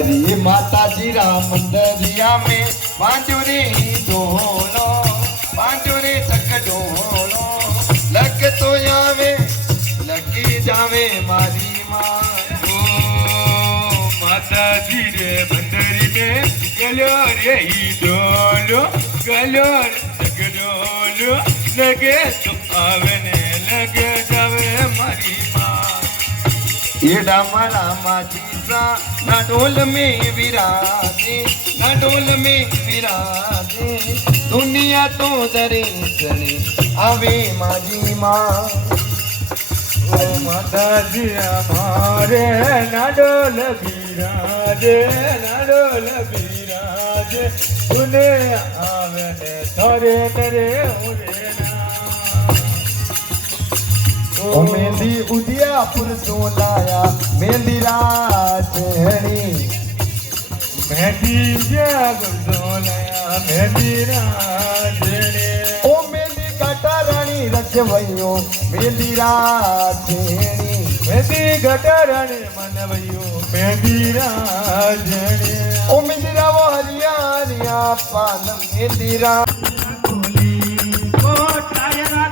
अरे माता जी राम मंदिरिया में बांजुरे ढोलो बांजुरे तक ढोलो लग तो आवे लगी जावे मारी माँ माता जी रे मंदिर में गलो रे डोलो गलो डोलो लगे तो आवने लगे जावे मारी माँ ये डामरा माची सा ना डोल में विराजे ना डोल में विराजे दुनिया तो दरे चले आवे माजी माँ ओ माता जी हमारे नाडोल बिराजे तूने आवने थोरे तेरे उरे ओ मेहंदी उदयपुर तो लाया मेहंदी राजहरी मेहंदी जग सोलया मेहंदी राजने ओ मेहंदी कटारानी रखवयो मेहंदी राजहरी मेहंदी गटरने मनवयो मेहंदी राजने ओ मेहंदी राव हरिया हरिया पान मेहंदी रा कोली कोटायरा